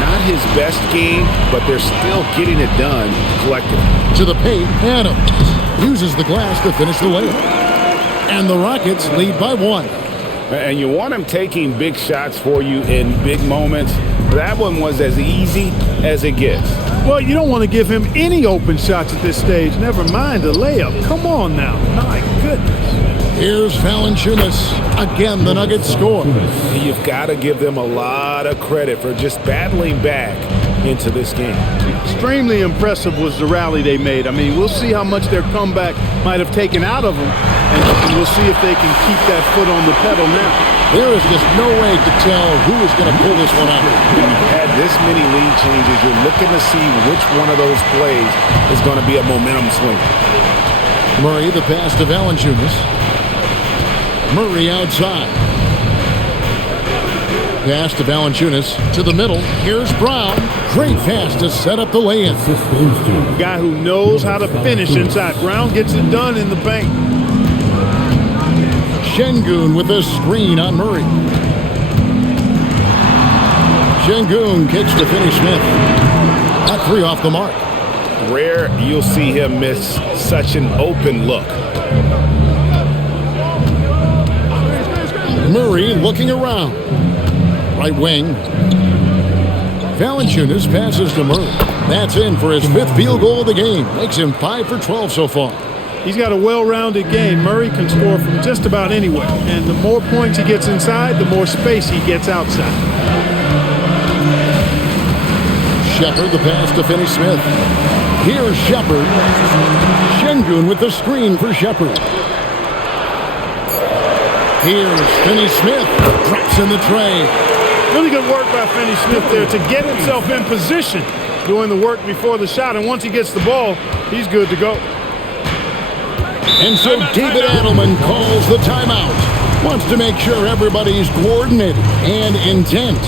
Not his best game, but they're still getting it done collectively. To the paint, Adams uses the glass to finish the layup. And the Rockets lead by 1. And you want him taking big shots for you in big moments. That one was as easy as it gets. Well, you don't want to give him any open shots at this stage. Never mind a layup. Come on now. My goodness. Here's Valanciunas. Again, the Nuggets score. You've got to give them a lot of credit for just battling back into this game. Extremely impressive was the rally they made. I mean, we'll see how much their comeback might have taken out of them, and we'll see if they can keep that foot on the pedal now. There is just no way to tell who is going to pull this one out. When you've had this many lead changes, you're looking to see which one of those plays is going to be a momentum swing. Murray, the pass to Valanciunas. Murray outside. Pass to Valanciunas to the middle. Here's Brown. Great pass to set up the lay-in. A guy who knows how to finish inside. Brown gets it done in the paint. Sengun with a screen on Murray. Sengun kicks to Finney-Smith. That 3 off the mark. Rare you'll see him miss such an open look. Murray looking around. Right wing. Valanciunas passes to Murray. That's in for his 5th field goal of the game. Makes him 5 for 12 so far. He's got a well-rounded game. Murray can score from just about anywhere. And the more points he gets inside, the more space he gets outside. Shepard, the pass to Finney-Smith. Here's Shepard. Sengun with the screen for Shepard. Here's Finney-Smith. Drops in the tray. Really good work by Finney-Smith there to get himself in position doing the work before the shot. And once he gets the ball, he's good to go. And so David Adelman calls the timeout. Wants to make sure everybody's coordinated and intent.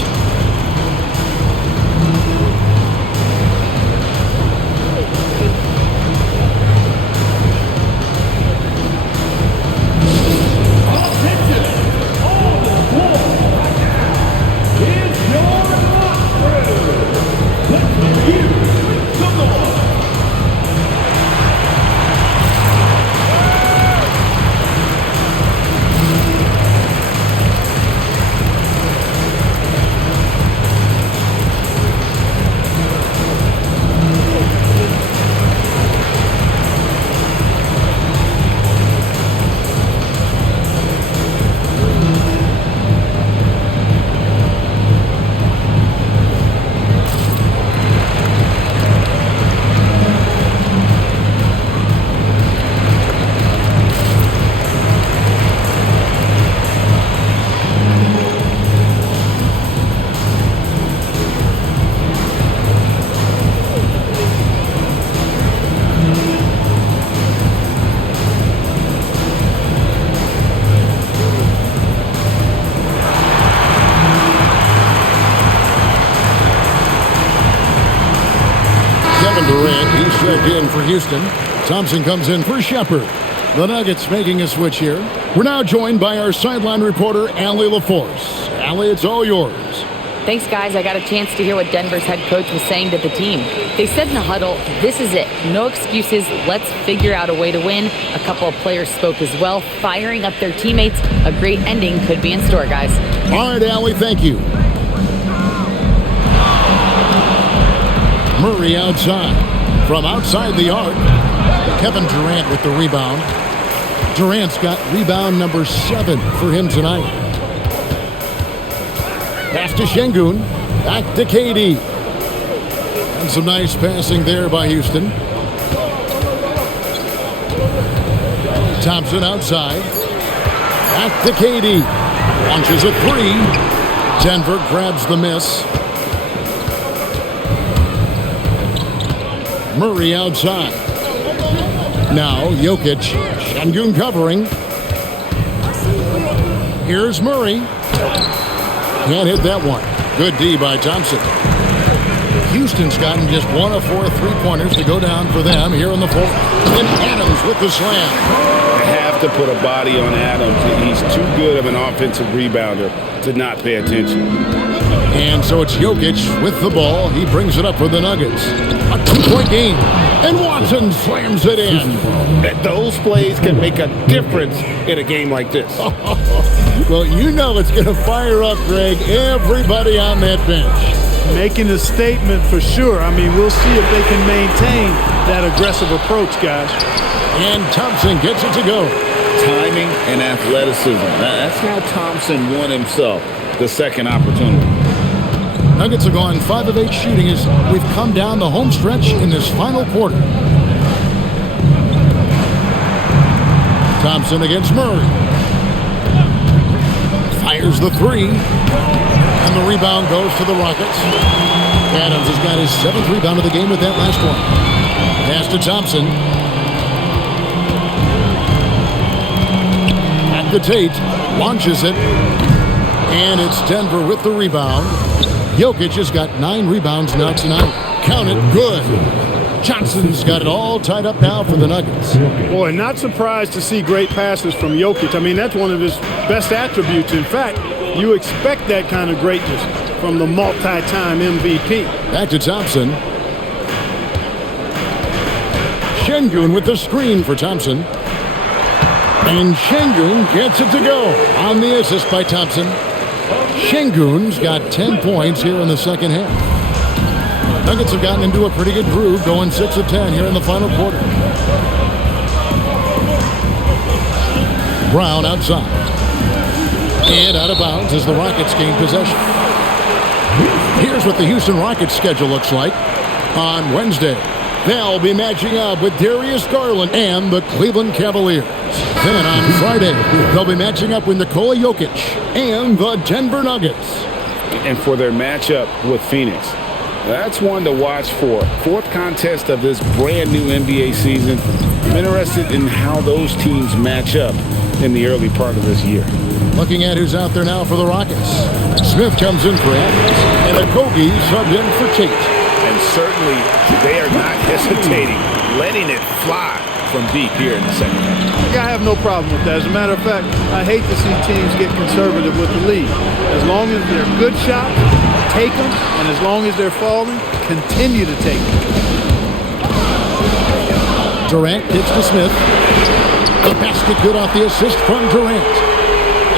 Kevin Durant, he's checked in for Houston. Thompson comes in for Shepard. The Nuggets making a switch here. We're now joined by our sideline reporter, Allie LaForce. Allie, it's all yours. Thanks, guys. I got a chance to hear what Denver's head coach was saying to the team. They said in the huddle, this is it. No excuses. Let's figure out a way to win. A couple of players spoke as well, firing up their teammates. A great ending could be in store, guys. All right, Allie, thank you. Murray outside. From outside the arc, Kevin Durant with the rebound. Durant's got rebound number 7 for him tonight. Pass to Şengün. Back to KD. And some nice passing there by Houston. Thompson outside. Back to KD. Launches a 3. Denver grabs the miss. Murray outside. Now Jokic. Şengün covering. Here's Murray. Can't hit that one. Good D by Thompson. Houston's gotten just 1 of 4 3-pointers to go down for them here in the fourth. And Adams with the slam. They have to put a body on Adams. He's too good of an offensive rebounder to not pay attention. And so it's Jokic with the ball. He brings it up for the Nuggets. A 2-point game. And Watson slams it in. Those plays can make a difference in a game like this. Well, you know it's going to fire up, Greg, everybody on that bench. Making a statement for sure. I mean, we'll see if they can maintain that aggressive approach, guys. And Thompson gets it to go. Timing and athleticism. That's how Thompson won himself the second opportunity. Nuggets have gone 5 of 8 shooting as we've come down the home stretch in this final quarter. Thompson against Murray. Fires the 3. And the rebound goes to the Rockets. Adams has got his 7th rebound of the game with that last one. Pass to Thompson. At the Tate. Launches it. And it's Denver with the rebound. Jokic has got 9 rebounds now tonight. Count it. Good. Johnson's got it all tied up now for the Nuggets. Boy, not surprised to see great passes from Jokic. I mean, that's one of his best attributes. In fact, you expect that kind of greatness from the multi-time MVP. Back to Thompson. Şengün with the screen for Thompson. And Şengün gets it to go on the assist by Thompson. Şengün's got 10 points here in the second half. Nuggets have gotten into a pretty good groove, going 6 of 10 here in the final quarter. Brown outside. And out of bounds as the Rockets gain possession. Here's what the Houston Rockets schedule looks like on Wednesday. They'll be matching up with Darius Garland and the Cleveland Cavaliers. Then on Friday, they'll be matching up with Nikola Jokic and the Denver Nuggets. And for their matchup with Phoenix, that's one to watch for. 4th contest of this brand new NBA season. I'm interested in how those teams match up in the early part of this year. Looking at who's out there now for the Rockets. Smith comes in for Adams, and Okogie subbed in for Tate. And certainly they are not hesitating, letting it fly from deep here in the second half. I have no problem with that. As a matter of fact, I hate to see teams get conservative with the lead. As long as they're good shots, take them, and as long as they're falling, continue to take them. Durant kicks to Smith. The basket good off the assist from Durant.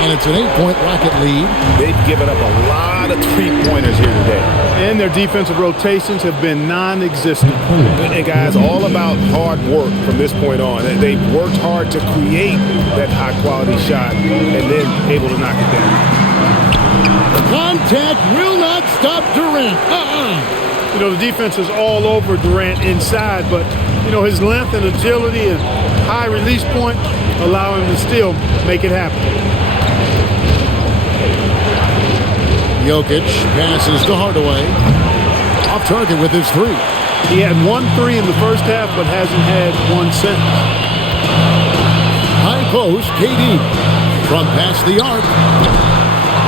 And it's an 8-point Rocket lead. They've given up a lot of 3-pointers here today. And their defensive rotations have been non-existent. And guys, all about hard work from this point on. They've worked hard to create that high-quality shot and then able to knock it down. Contact will not stop Durant. You know, the defense is all over Durant inside, but, you know, his length and agility and high release point allow him to still make it happen. Jokic passes to Hardaway. Off target with his 3. He had 1 3 in the first half, but hasn't had one since. High post, KD. From past the arc.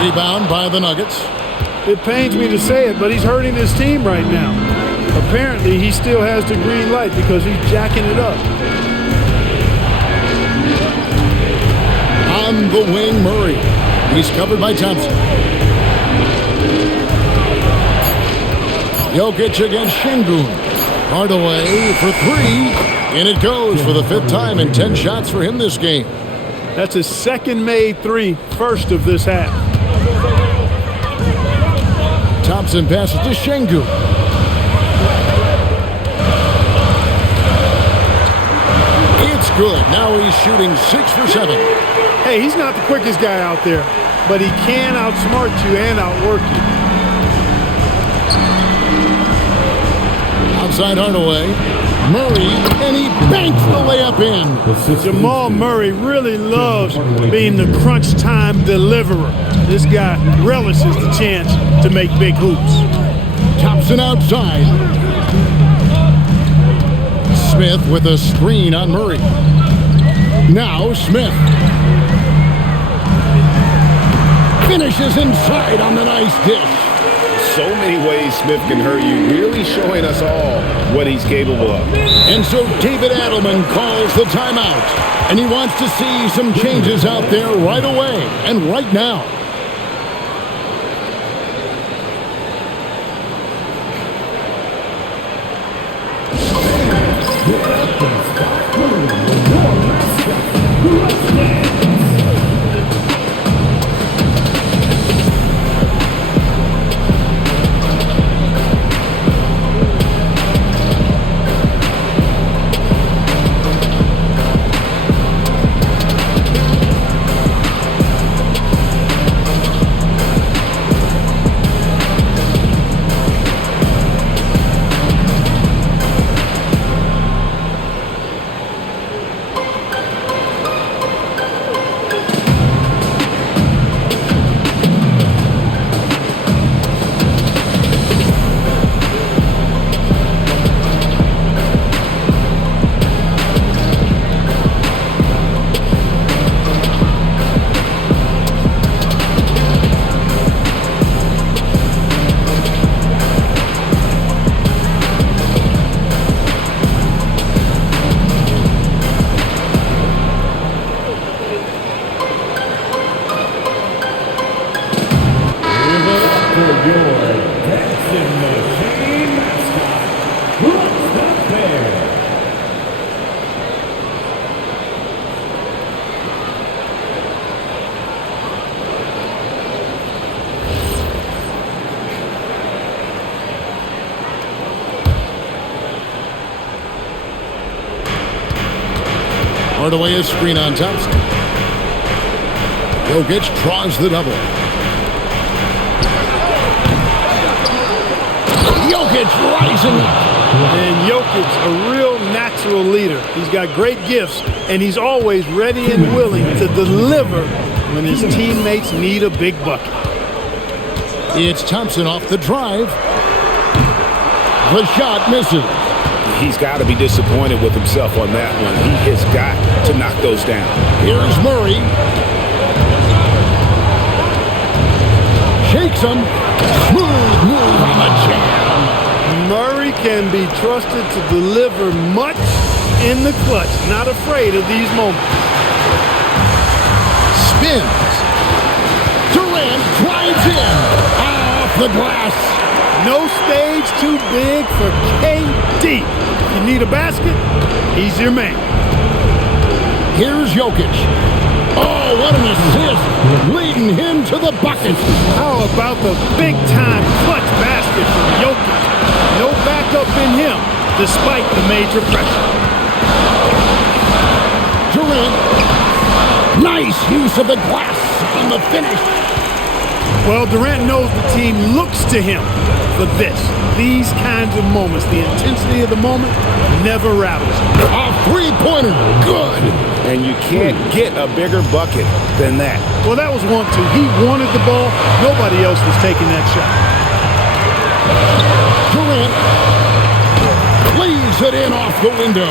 Rebound by the Nuggets. It pains me to say it, but he's hurting his team right now. Apparently, he still has the green light because he's jacking it up. On the wing, Murray. He's covered by Thompson. Jokic against Şengün. Hardaway for three. And it goes for the fifth time and 10 shots for him this game. That's his second made three, first of this half. Thompson passes to Şengün. It's good. Now he's shooting 6 for 7. Hey, he's not the quickest guy out there, but he can outsmart you and outwork you. Outside Hardaway. Murray, and he banks the layup in. Jamal Murray really loves being the crunch time deliverer. This guy relishes the chance to make big hoops. Thompson outside. Smith with a screen on Murray. Now Smith. Finishes inside on the nice dish. So many ways Smith can hurt you, really showing us all what he's capable of. And so David Adelman calls the timeout, and he wants to see some changes out there right away and right now. Hardaway is screen on Thompson. Jokic draws the double. Jokic rising up. And Jokic, a real natural leader. He's got great gifts, and he's always ready and willing to deliver when his teammates need a big bucket. It's Thompson off the drive. The shot misses. He's got to be disappointed with himself on that one. He has got to knock those down. Here's Murray. Shakes him. Smooth move on the jam. Murray can be trusted to deliver much in the clutch. Not afraid of these moments. Spins. Durant drives in. Off the glass. No stage too big for KD. If you need a basket, he's your man. Here's Jokic. Oh, what an assist. Leading him to the bucket. How about the big-time clutch basket from Jokic? No backup in him, despite the major pressure. Durant. Nice use of the glass on the finish. Well, Durant knows the team looks to him for this. These kinds of moments, the intensity of the moment, never rattles. A three-pointer. Good. And you can't get a bigger bucket than that. Well, that was 1-2. He wanted the ball. Nobody else was taking that shot. Durant leaves it in off the window.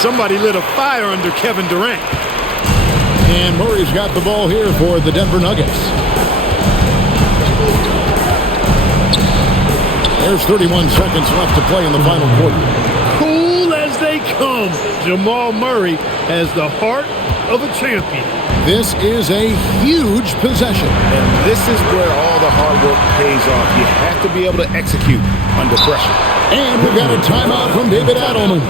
Somebody lit a fire under Kevin Durant. And Murray's got the ball here for the Denver Nuggets. There's 31 seconds left to play in the final quarter. Cool as they come. Jamal Murray has the heart of a champion. This is a huge possession. And this is where all the hard work pays off. You have to be able to execute under pressure. And we've got a timeout from David Adelman.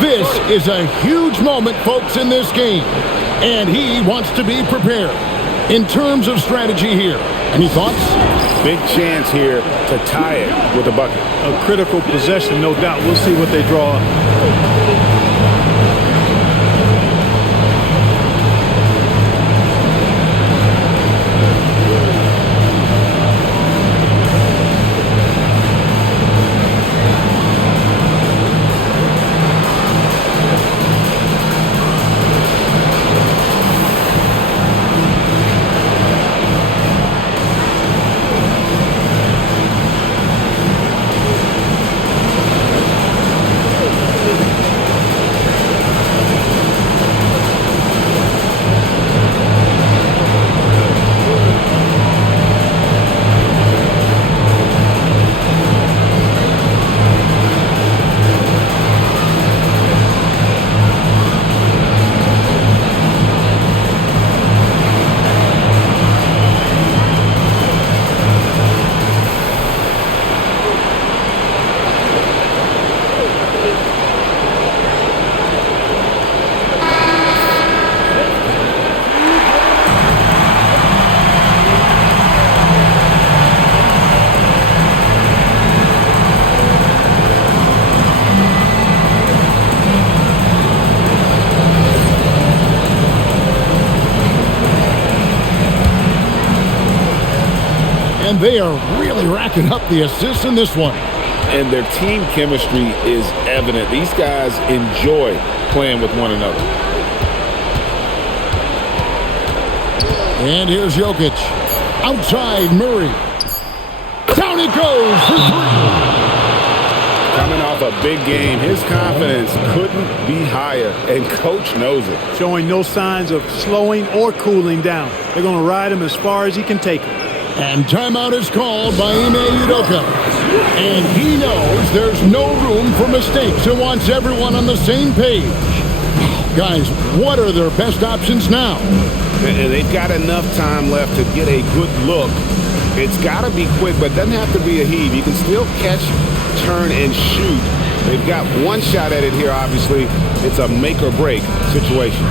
This is a huge moment, folks, in this game. And he wants to be prepared. In terms of strategy here, any thoughts? Big chance here to tie it with a bucket. A critical possession, no doubt. We'll see what they draw up. And they are really racking up the assists in this one. And their team chemistry is evident. These guys enjoy playing with one another. And here's Jokic. Outside Murray. Down it goes for three. Coming off a big game, his confidence couldn't be higher, and coach knows it. Showing no signs of slowing or cooling down. They're going to ride him as far as he can take him. And timeout is called by Ime Udoka. And he knows there's no room for mistakes and wants everyone on the same page. Guys, what are their best options now? And they've got enough time left to get a good look. It's got to be quick, but doesn't have to be a heave. You can still catch, turn, and shoot. They've got one shot at it here, obviously. It's a make-or-break situation.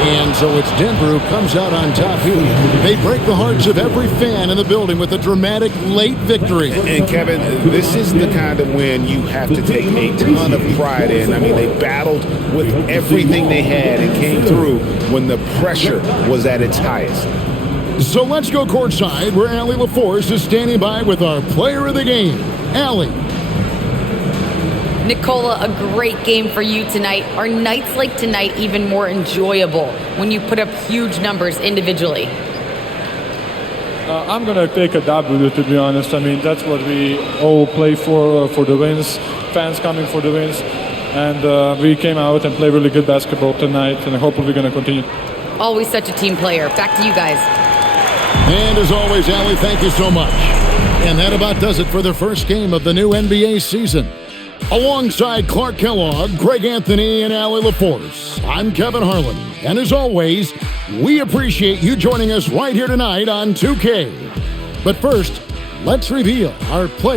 And so it's Denver who comes out on top here. They break the hearts of every fan in the building with a dramatic late victory. And Kevin, this is the kind of win you have to take a ton of pride in. I mean, they battled with everything they had and came through when the pressure was at its highest. So let's go courtside where Allie LaForce is standing by with our player of the game, Allie. Nikola, a great game for you tonight. Are nights like tonight even more enjoyable when you put up huge numbers individually? I'm going to take a W, to be honest. I mean, that's what we all play for the wins, fans coming for the wins. And we came out and played really good basketball tonight, and hopefully we're going to continue. Always such a team player. Back to you guys. And as always, Allie, thank you so much. And that about does it for the first game of the new NBA season. Alongside Clark Kellogg, Greg Anthony, and Allie LaForce, I'm Kevin Harlan. And as always, we appreciate you joining us right here tonight on 2K. But first, let's reveal our player